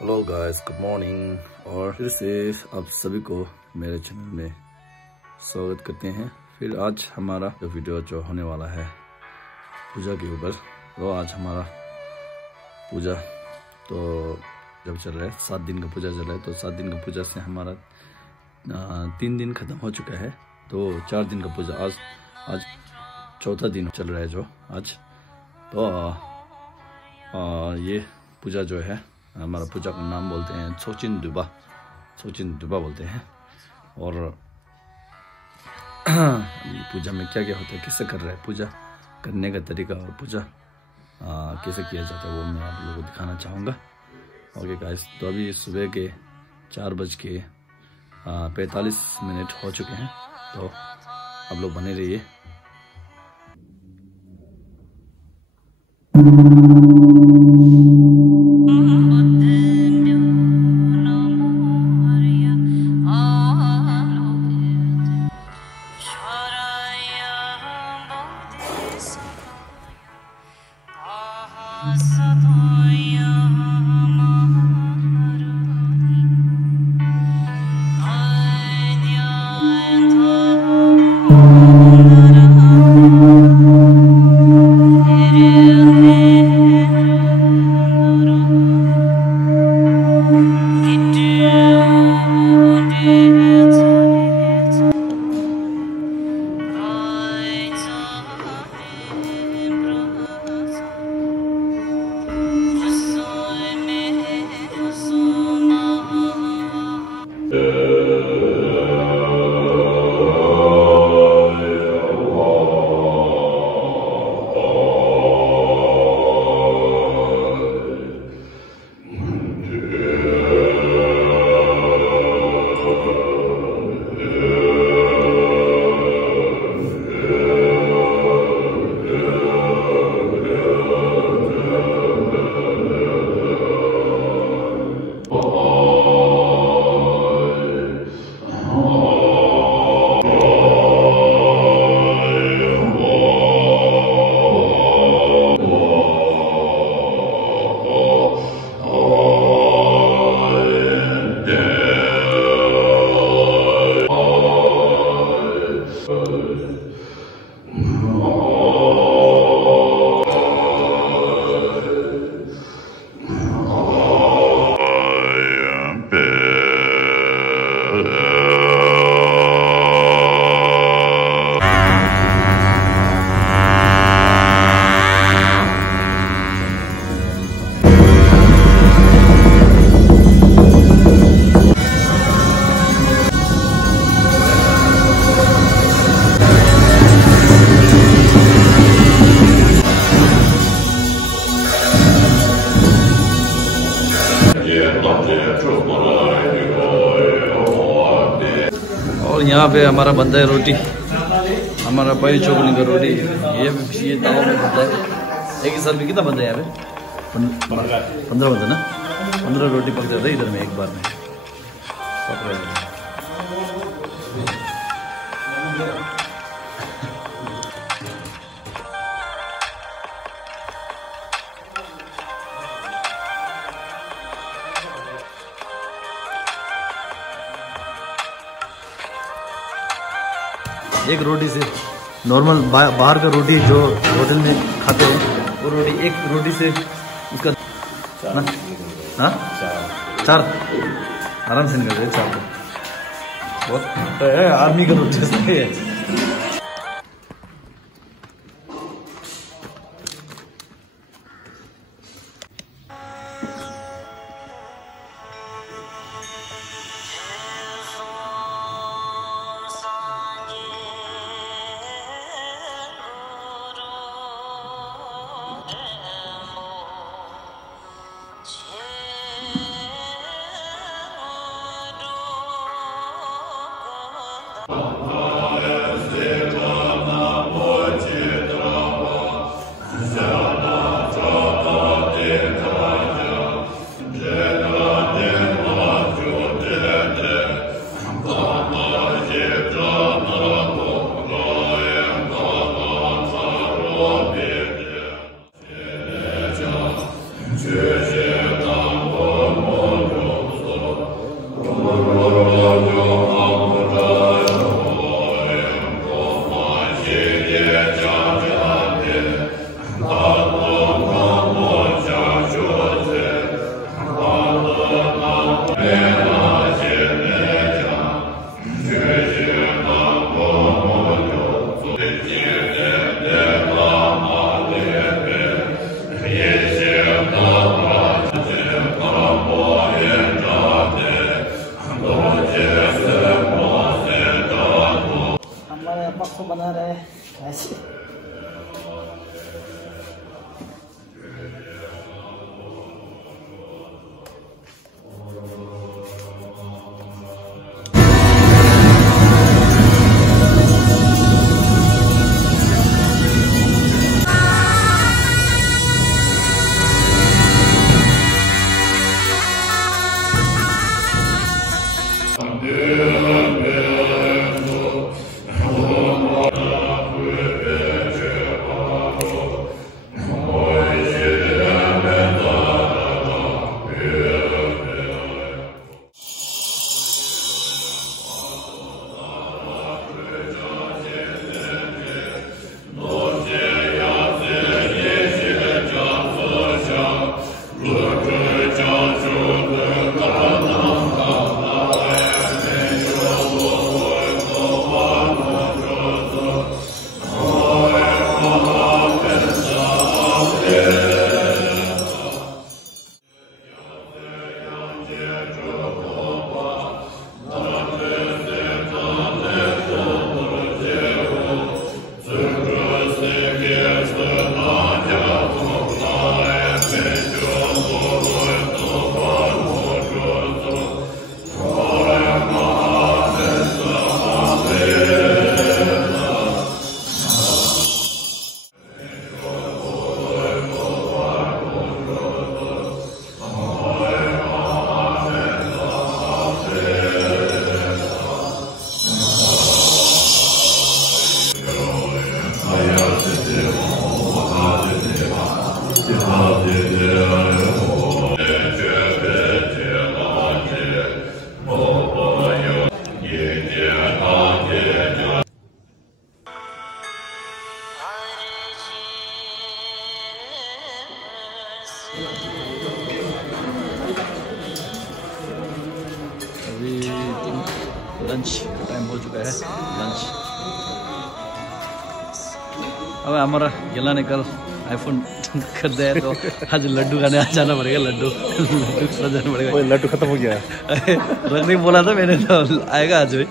Hello guys, good morning. और फिर से आप सभी को मेरे चैनल में स्वागत करते हैं। फिर आज हमारा जो वीडियो जो होने वाला है पूजा के ऊपर, तो आज हमारा पूजा तो जब चल रहा है 7 दिन का पूजा चल रहा है। तो 7 दिन का पूजा से हमारा 3 दिन ख़त्म हो चुका है, तो 4 दिन का पूजा आज चौथा दिन चल रहा है जो आज। तो ये पूजा जो है हमारा पूजा का नाम बोलते हैं सोचिन दुबा बोलते हैं। और पूजा में क्या क्या होता है, कैसे कर रहा है, पूजा करने का तरीका और पूजा कैसे किया जाता है वो मैं आप लोगों को दिखाना चाहूँगा। ओके गाइस, तो अभी सुबह के 4:45 हो चुके हैं, तो आप लोग बने रहिए। और यहाँ पे हमारा बनता है रोटी, हमारा भाई चौकनी का रोटी। ये ताव में बनता है। एक ही साल में कितना बनता है यहाँ पे? 15 बनता है ना। 15 रोटी पक जाता है इधर में एक बार में। एक रोटी से नॉर्मल बाहर का रोटी जो होटल में खाते हैं वो रोटी, एक रोटी से उसका ना 4 आराम से निकलते हैं। 4 बहुत है, आदमी का रोटी सही है। लंच टाइम हो चुका है। लंच अब हमारा गिला ने कल आईफोन कर दिया है, तो आज लड्डू खाने आ जाना पड़ेगा। लड्डू जाना पड़ेगा। लड्डू खत्म हो गया है। रखने बोला था मैंने, तो आएगा आज भी।